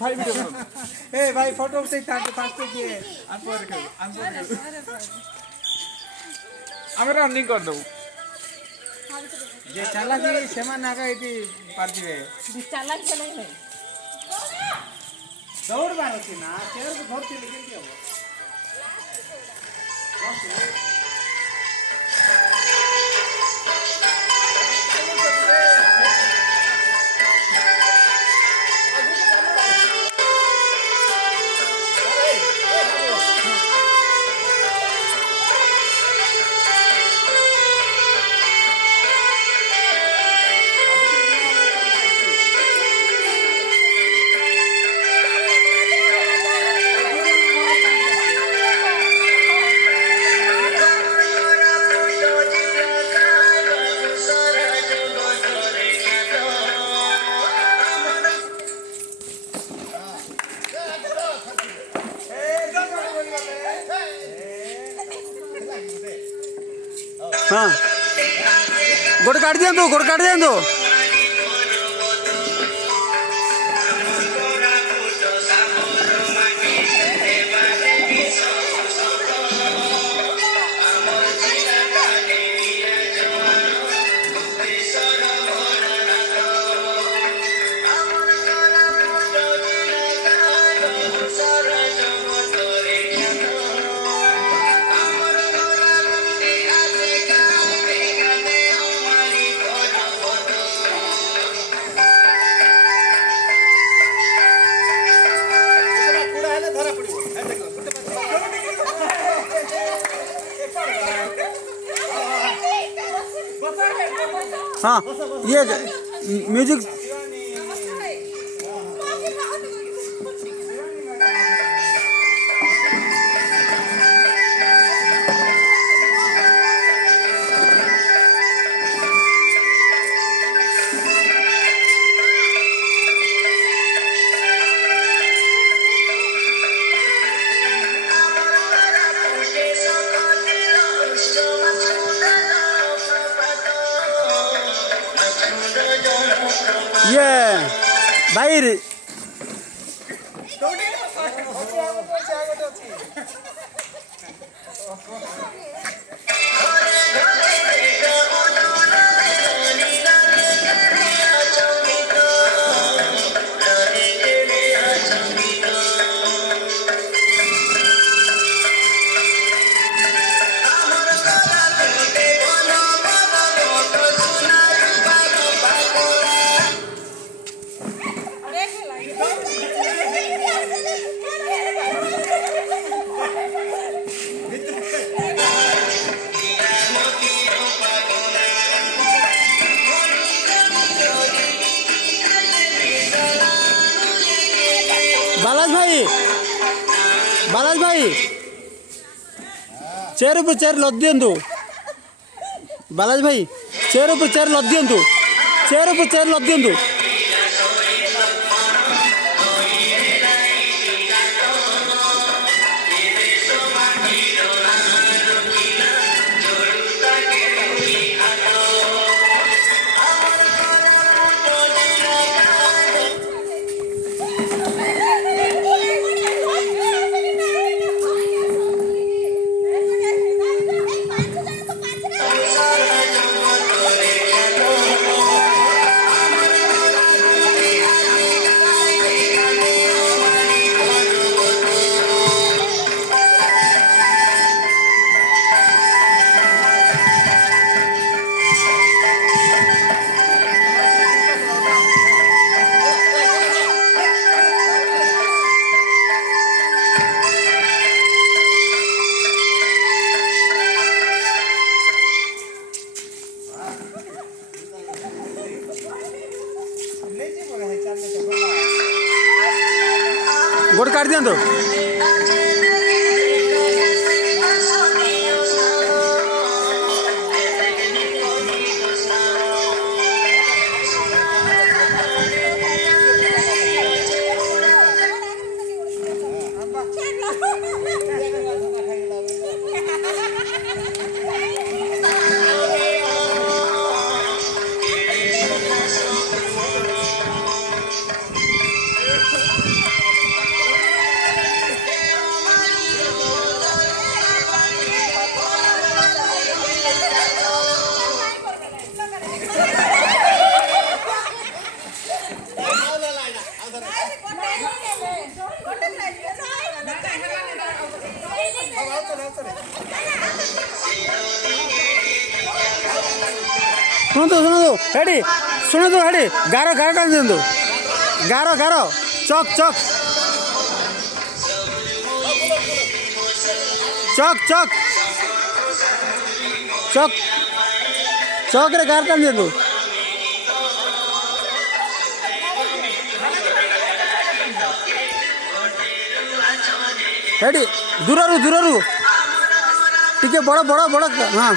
भाई वीडियो ए भाई फोटो उठे तांते फास्ट किए अनपर के आमे रनिंग कर दो जे चाला की सेमा नागा इति पार दिवे चाला चले भाई दौड़ बार अछि ना चेयर को धरती लेकिन के हो हाँ गोड़ काट दिया गोड़ काट दिया हाँ ये म्यूजिक ये भाई बालाज भाई चेयर ऊपर चेयर लद दियंतु बालाज भाई चेयर ऊपर चेयर लद दियंतु चेयर ऊपर चेयर लद दियंतु गोड़ काट दिया ଶୁଣନ୍ତୁ ଶୁଣନ୍ତୁ ହେଠି ଶୁଣନ୍ତୁ ହେଠି ଗାର ଗାର ଟାଣି ଦିଅନ୍ତୁ ଗାର ଗାର ଚକ୍ ଚକ୍ ଚକ୍ ଚକ୍ ଚକ୍ ଚକ୍ରେ ଗାର ଟାଣି ଦିଅନ୍ତୁ ହେଠି ଦୂରରୁ ଦୂରରୁ ଟିକେ ବଡ଼ ବଡ଼ ବଡ଼ ହଁ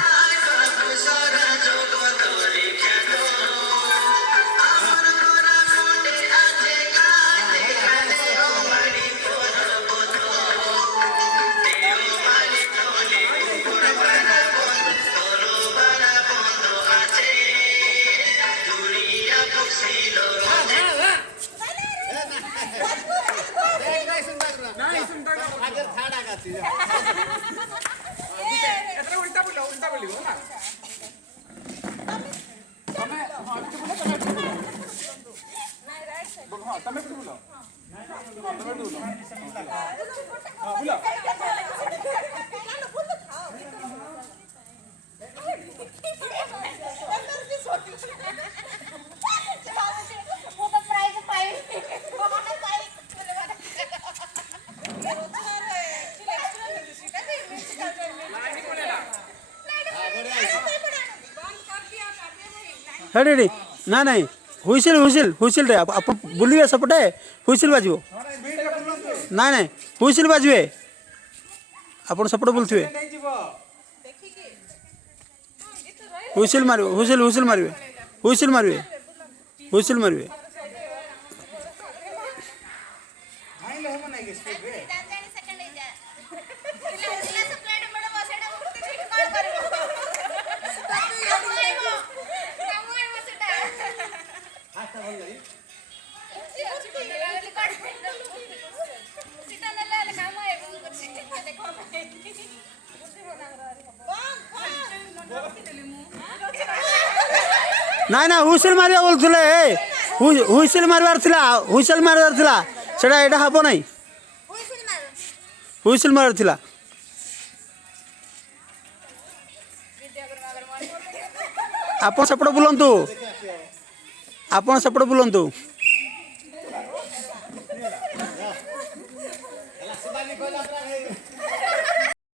ଏଥର ଉଲ୍ଟା ବୁଲିବ ହେଲା ତମେ ହଁ ଏମିତି ବୁଲ ତମେ ଏମିତି ବୁଲ ହଁ ତମେ ଏମିତି ବୁଲ ତମେ ଏମିତି ବୁଲ ହଁ ବୁଲ हेडी हेडी ना नहीं हुइसिल हुइसिल हुइसिल रे आप बुलिए सपटे हुइसिल बाजिबो ना नहीं हुइसिल बाजिबे आपण सपटे बुलथिबे हुइसिल मारिबो हुइसिल हुइसिल मारिबे हुइसिल मारिबे हुइसिल मारिबे ना ना हुइसिल मारिया बोलथुले हुइसिल मारबार थिला हुइसिल मारबार थिला सेटा एटा हबो नै हुइसिल मारबार थिला आपण सेपट बुलंतु आपण सेपट बुलंतु